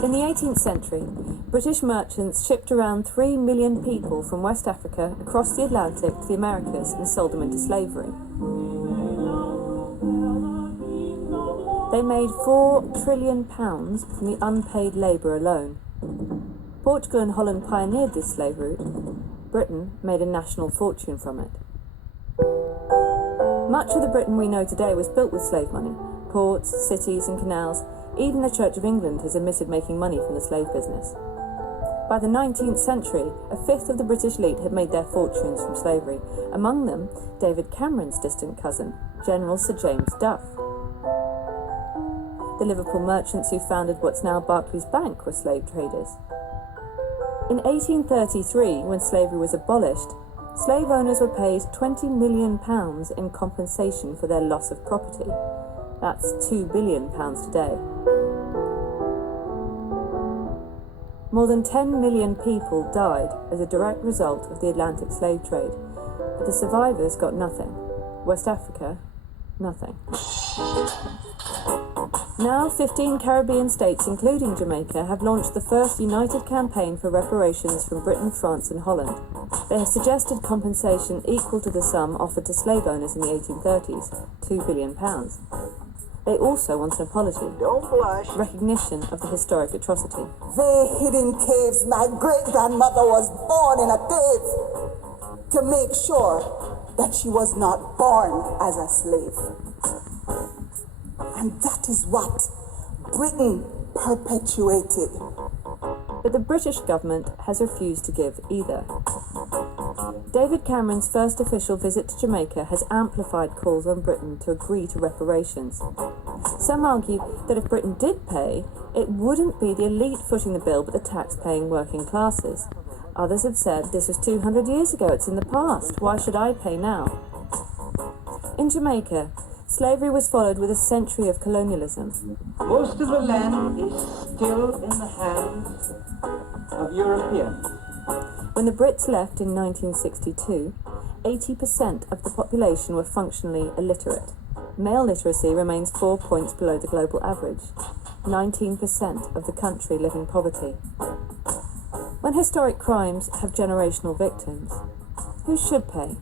In the 18th century, British merchants shipped around 3 million people from West Africa across the Atlantic to the Americas and sold them into slavery. They made £4 trillion from the unpaid labour alone. Portugal and Holland pioneered this slave route. Britain made a national fortune from it. Much of the Britain we know today was built with slave money. Ports, cities and canals. Even the Church of England has admitted making money from the slave business. By the 19th century, a fifth of the British elite had made their fortunes from slavery. Among them, David Cameron's distant cousin, General Sir James Duff. The Liverpool merchants who founded what's now Barclays Bank were slave traders. In 1833, when slavery was abolished, slave owners were paid £20 million in compensation for their loss of property. That's £2 billion today. More than 10 million people died as a direct result of the Atlantic slave trade, but the survivors got nothing. West Africa, nothing. Now 15 Caribbean states, including Jamaica, have launched the first united campaign for reparations from Britain, France and Holland. They have suggested compensation equal to the sum offered to slave owners in the 1830s, £2 billion. They also want an apology, recognition of the historic atrocity. They hid in caves. My great-grandmother was born in a cave to make sure that she was not born as a slave. And that is what Britain perpetuated. But the British government has refused to give either. David Cameron's first official visit to Jamaica has amplified calls on Britain to agree to reparations. Some argue that if Britain did pay, it wouldn't be the elite footing the bill but the tax-paying working classes. Others have said this was 200 years ago, it's in the past, why should I pay now? In Jamaica, slavery was followed with a century of colonialism. Most of the land is still in the hands of Europeans. When the Brits left in 1962, 80% of the population were functionally illiterate. Male literacy remains 4 points below the global average. 19% of the country live in poverty. When historic crimes have generational victims, who should pay?